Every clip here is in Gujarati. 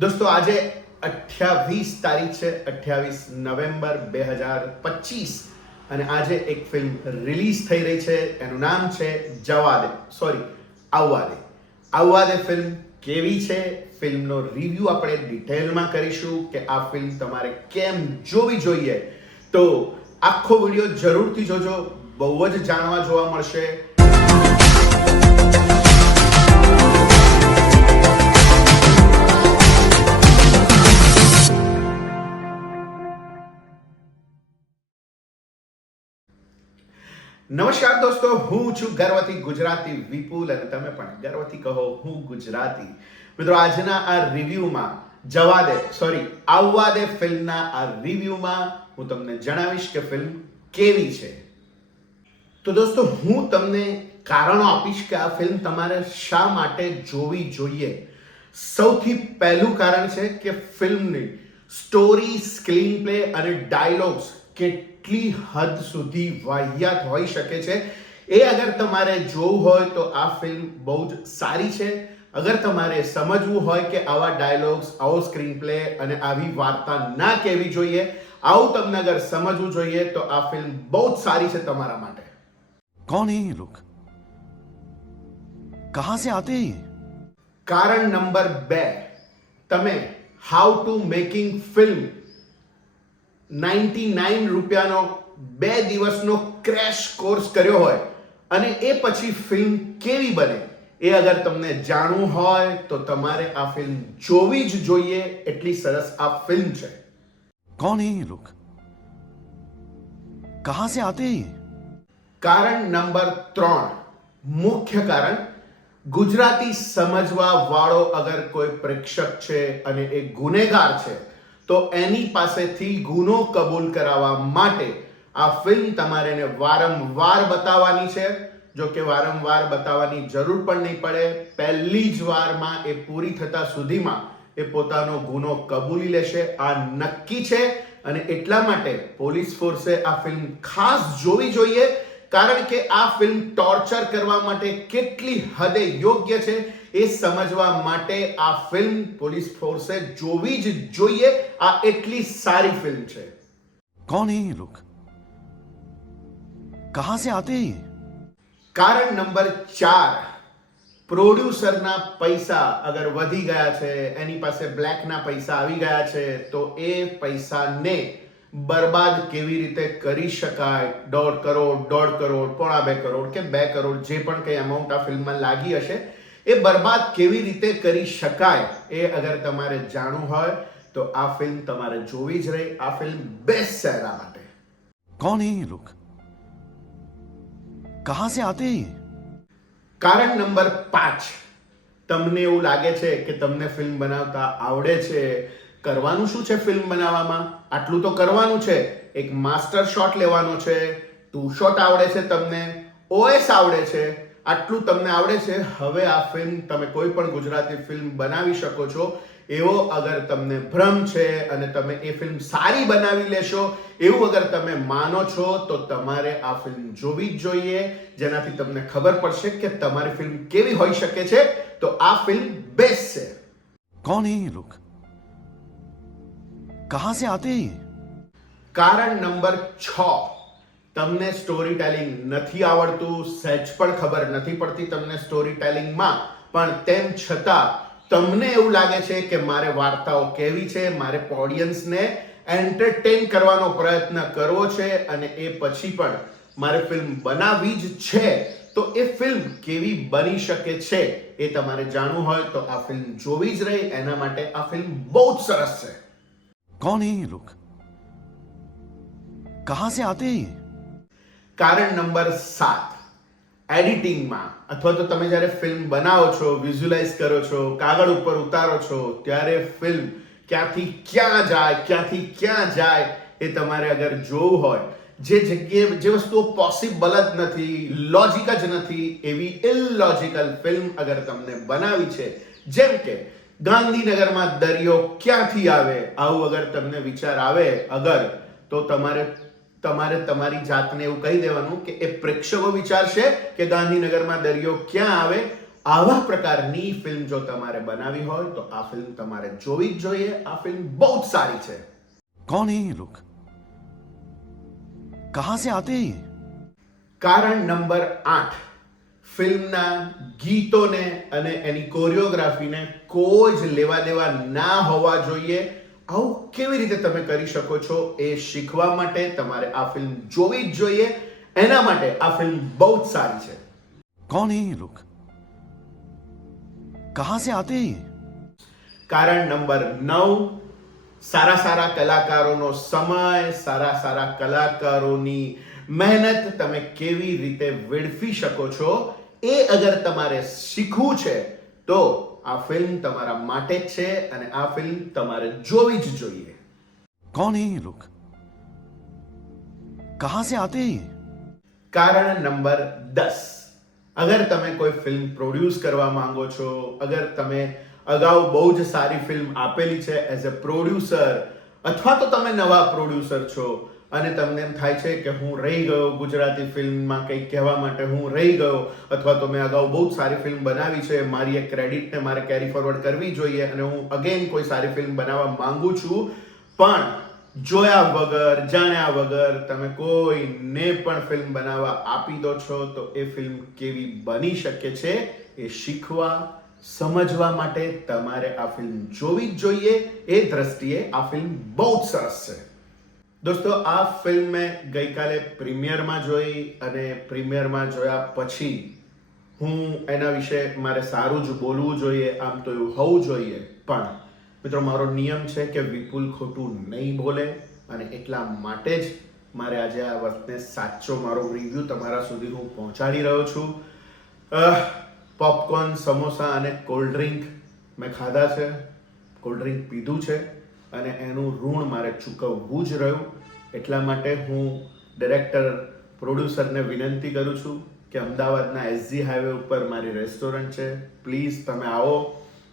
દોસ્તો આજે 28 તારીખ છે 28 નવેમ્બર 2025 અને આજે એક ફિલ્મ રિલીઝ થઈ રહી છે. એનું નામ છે આવવા દે. ફિલ્મ કેવી છે, ફિલ્મનો રિવ્યુ આપણે ડિટેલમાં કરીશું કે આ ફિલ્મ તમારે કેમ જોવી જોઈએ. તો આખો વિડીયો જરૂરથી જોજો, બહુ જ જાણવા જોવા મળશે. નમસ્કાર દોસ્તો, હું છું ગર્વથી ગુજરાતી વિપુલ અને તમે પણ ગર્વથી કહો હું ગુજરાતી. મિત્રો, આજના આ રિવ્યુમાં આવવા દે ફિલ્મના આ રિવ્યુમાં હું તમને જણાવીશ કે ફિલ્મ કેવી છે. તો દોસ્તો, હું તમને કારણો આપીશ કે આ ફિલ્મ તમારે શા માટે જોવી જોઈએ. સૌથી પહેલું કારણ છે કે ફિલ્મની સ્ટોરી, સ્ક્રીન પ્લે અને ડાયલોગ્સ કેટલી હદ સુધી વાહિયાત હોઈ શકે છે. એ અગર તમારે જોવું હોય તો આ ફિલ્મ બહુ જ સારી છે. અગર તમારે સમજવું હોય કે આવા ડાયલોગ્સ, આવો સ્ક્રીન પ્લે અને આવી વાર્તા ના કહેવી જોઈએ, આવું તમને અગર સમજવું જોઈએ તો આ ફિલ્મ બહુ જ સારી છે તમારા માટે. कौन है ये लोग, कहां से आते हैं? કારણ નંબર 2, તમે હાઉ ટુ મેકિંગ ફિલ્મ 99 રૂપિયાનો 2 દિવસનો ક્રેશ કોર્સ કર્યો હોય અને એ પછી ફિલ્મ કેવી બને એ અગર તમને જાણવું હોય તો તમારે આ ફિલ્મ જોવી જ જોઈએ. એટલી સરસ આ ફિલ્મ છે. कौन है ये लोग, कहां से आते हैं? કારણ નંબર 3, મુખ્ય કારણ, ગુજરાતી સમજવા વાળો અગર કોઈ પ્રેક્ષક છે અને એ ગુનેગાર છે તો એની પાસેથી ગુનો કબૂલ કરાવવા માટે આ ફિલ્મ તમારે એને વારંવાર બતાવવાની છે. જો કે વારંવાર બતાવવાની જરૂર પણ નહીં પડે. પહેલી જ વારમાં એ પૂરી થતા સુધીમાં એ પોતાનો ગુનો કબૂલી લેશે, આ નક્કી છે. અને એટલા માટે પોલીસ ફોર્સે આ ફિલ્મ ખાસ જોવી જોઈએ, કારણ કે આ ફિલ્મ ટોર્ચર કરવા માટે કેટલી હદે યોગ્ય છે એ સમજવા માટે આ ફિલ્મ પોલીસ ફોર્સે જોવી જ જોઈએ. આ એટલી સારી ફિલ્મ છે. कौन है ये लोग, कहां से आते हैं? કારણ નંબર 4, પ્રોડ્યુસરના પૈસા અગર વધી ગયા છે, એની પાસે બ્લેકના પૈસા આવી ગયા છે, તો એ પૈસાને બરબાદ કેવી રીતે કરી શકાય. 1.5 કરોડ, 1.5 કરોડ, 2.5 કરોડ કે 2 કરોડ જે પણ કંઈ અમાઉન્ટ આ ફિલ્મમાં લાગી હશે એ બરબાદ કેવી રીતે કરી શકાય એ અગર તમારે જાણવું હોય તો આ ફિલ્મ તમારે જોવી જ રહી. આ ફિલ્મ બેસ્ટ છે એના માટે. कौन है ये लोग, कहां से आते हैं? કારણ નંબર 5, તમને એવું લાગે છે કે તમને ફિલ્મ બનાવતા આવડે છે. કરવાનું શું છે ફિલ્મ બનાવવામાં? આટલું તો કરવાનું છે. એક માસ્ટર શોટ લેવાનો છે, 2 શોટ આવડે છે તમને, OS આવડે છે, આટલું તમને આવડે છે. હવે આ ફિલ્મ તમે કોઈ પણ ગુજરાતી ફિલ્મ બનાવી શકો છો એવો અગર તમને ભ્રમ છે અને તમે એ ફિલ્મ સારી બનાવી લેશો એવું અગર તમે માનો છો તો તમારે આ ફિલ્મ જોવી જ જોઈએ, જેનાથી તમને ખબર પડશે કે તમારી ફિલ્મ કેવી હોઈ શકે છે. તો આ ફિલ્મ બેસ્ટ છે. कौन है ये लोग, कहां से आते हैं? કારણ નંબર 6, તમને સ્ટોરી ટેલિંગ નથી આવડતું, સહેજ પણ ખબર નથી પડતી તમને સ્ટોરી ટેલિંગમાં, પણ તેમ છતાં તમને એવું લાગે છે કે મારે વાર્તાઓ કેવી છે, મારે ઓડિયન્સને એન્ટરટેન કરવાનો પ્રયત્ન કરવો છે અને એ પછી પણ મારે ફિલ્મ બનાવવી જ છે, તો એ ફિલ્મ કેવી બની શકે છે એ તમારે જાણવું હોય તો આ ફિલ્મ જોવી જ રહી. એના માટે આ ફિલ્મ બહુ જ સરસ છે. कौन है ये लोग, कहां से आते हैं? કારણ નંબર 7, એડિટિંગમાં અથવા તો તમે જ્યારે ફિલ્મ બનાવો છો, વિઝ્યુલાઇઝ કરો છો, કાગળ ઉપર ઉતારો છો, ત્યારે ફિલ્મ ક્યાંથી ક્યાં જાય એ તમારે અગર જોવું હોય, જે જગ્યાએ જે વસ્તુઓ પોસિબલ જ નથી, લોજિક જ નથી, એવી ઇલોજિકલ ફિલ્મ અગર તમને બનાવી છે, જેમ કે ગાંધીનગરમાં દરિયો ક્યાંથી આવે, આવું અગર તમને વિચાર આવે તો તમારે તમારી જાતને એવું કહી દેવાનું કે એ પ્રેક્ષકો વિચારશે કે ગાંધીનગરમાં દરિયો ક્યાં આવે, આવા પ્રકારની ફિલ્મ જો તમારે બનાવી હોય તો આ ફિલ્મ તમારે જોવી જ જોઈએ. આ ફિલ્મ બહુ જ સારી છે. कौन है ये लोग? कहां से आते हैं ये? કારણ નંબર 8, ફિલ્મના ગીતોને અને એની કોરિયોગ્રાફીને કોઈ જ લેવા દેવા ના હોવા જોઈએ. આવું કેવી રીતે તમે કરી શકો છો એ શીખવા માટે તમારે આ ફિલ્મ જોવી જ જોઈએ. એના માટે આ ફિલ્મ બહુ જ સારી છે. कौन है ये लोग? कहां से आते हैं ये? કારણ નંબર 9, સારા સારા કલાકારોનો સમય, સારા સારા કલાકારોની મહેનત તમે કેવી રીતે વેડફી શકો છો એ અગર તમારે શીખવું છે તો આ ફિલ્મ તમારા માટે જ છે અને આ ફિલ્મ તમારે જોવી જ જોઈએ. कौन है ये लोग? कहां से आते हैं ये? કારણ નંબર 10, અગર તમે કોઈ ફિલ્મ પ્રોડ્યુસ કરવા માંગો છો, અગર તમે અગાઉ બહુ જ સારી ફિલ્મ આપેલી છે એઝ અ પ્રોડ્યુસર, અથવા તો તમે નવા પ્રોડ્યુસર છો અને તમને એમ થાય છે કે હું રહી ગયો ગુજરાતી ફિલ્મમાં કંઈક કહેવા માટે, હું રહી ગયો, અથવા તો મેં અગાઉ બહુ જ સારી ફિલ્મ બનાવી છે, મારી એક ક્રેડિટને મારે કેરી ફોરવર્ડ કરવી જોઈએ અને હું અગેન કોઈ સારી ફિલ્મ બનાવવા માંગુ છું, પણ જોયા વગર, જાણ્યા વગર તમે કોઈને પણ ફિલ્મ બનાવવા આપી દો છો તો એ ફિલ્મ કેવી બની શકે છે એ શીખવા, સમજવા માટે તમારે આ ફિલ્મ જોવી જ જોઈએ. એ દ્રષ્ટિએ આ ફિલ્મ બહુ જ સરસ છે. દોસ્તો, આ ફિલ્મ મેં ગઈકાલે પ્રીમિયરમાં જોઈ અને પ્રીમિયરમાં જોયા પછી હું એના વિશે મારે સારું જ બોલવું જોઈએ, આમ તો એવું હોવું જોઈએ, પણ મિત્રો મારો નિયમ છે કે વિપુલ ખોટું નહીં બોલે અને એટલા માટે જ મારે આજે આ વખતે સાચો મારો રિવ્યૂ તમારા સુધી હું પહોંચાડી રહ્યો છું. પોપકોર્ન, સમોસા અને કોલ્ડ ડ્રિંક મેં ખાધા છે, કોલ્ડ ડ્રિંક પીધું છે અને એનું ઋણ મારે ચૂકવવું જ રહ્યું. એટલા માટે હું ડિરેક્ટર, પ્રોડ્યુસરને વિનંતી કરું છું કે અમદાવાદના એસજી હાઈવે ઉપર મારી રેસ્ટોરન્ટ છે, પ્લીઝ તમે આવો,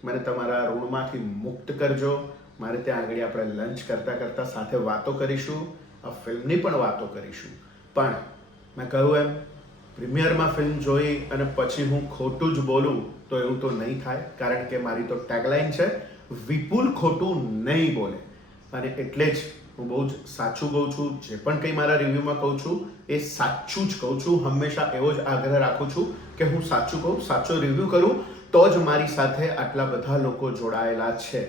મને તમારા ઋણમાંથી મુક્ત કરજો. મારે ત્યાં આગળ આપણે લંચ કરતાં કરતાં સાથે વાતો કરીશું, આ ફિલ્મની પણ વાતો કરીશું. પણ મેં કહ્યું એમ, પ્રીમિયરમાં ફિલ્મ જોઈ અને પછી હું ખોટું જ બોલું તો એવું તો નહીં થાય, કારણ કે મારી તો ટેગલાઇન છે વિપુલ ખોટું નહીં બોલે. અને એટલે જ હું બહુ જ સાચું કહું છું. જે પણ કંઈ મારા રિવ્યૂમાં કહું છું એ સાચું જ કહું છું. હંમેશા એવો જ આગ્રહ રાખું છું કે હું સાચું કહું, સાચો રિવ્યૂ કરું, તો જ મારી સાથે આટલા બધા લોકો જોડાયેલા છે.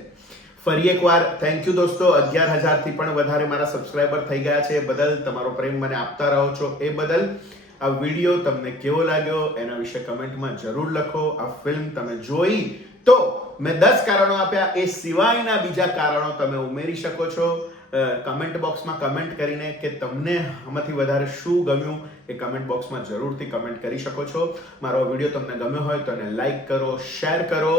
ફરી એકવાર થેન્ક યુ દોસ્તો. 11,000થી પણ વધારે મારા સબસ્ક્રાઈબર થઈ ગયા છે. એ બદલ તમારો પ્રેમ મને આપતા રહો છો એ બદલ. આ વિડીયો તમને કેવો લાગ્યો એના વિશે કમેન્ટમાં જરૂર લખો. આ ફિલ્મ તમે જોઈ તો મેં 10 કારણો આપ્યા, એ સિવાયના બીજા કારણો તમે ઉમેરી શકો છો કમેન્ટ બોક્સમાં કમેન્ટ કરીને, કે તમને આમાંથી વધારે શું ગમ્યું એ કમેન્ટ બોક્સમાં જરૂરથી કમેન્ટ કરી શકો છો. મારો વિડીયો તમને ગમ્યો હોય તો એને લાઈક કરો, શેર કરો.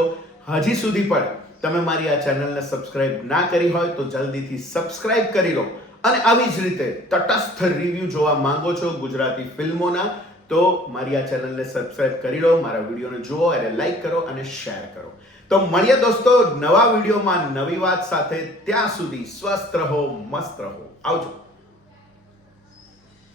હજી સુધી પણ તમે મારી આ ચેનલને સબસ્ક્રાઇબ ના કરી હોય તો જલ્દીથી સબસ્ક્રાઇબ કરી લો. અને આવી જ રીતે તટસ્થ રિવ્યૂ જોવા માંગો છો ગુજરાતી ફિલ્મોના તો મારી આ ચેનલને સબસ્ક્રાઇબ કરી લો, મારા વિડીયોને જુઓ, એને લાઈક કરો અને શેર કરો. તો મળીએ દોસ્તો નવા વિડીયોમાં નવી વાત સાથે. ત્યાં સુધી સ્વસ્થ રહો, મસ્ત રહો. આવજો.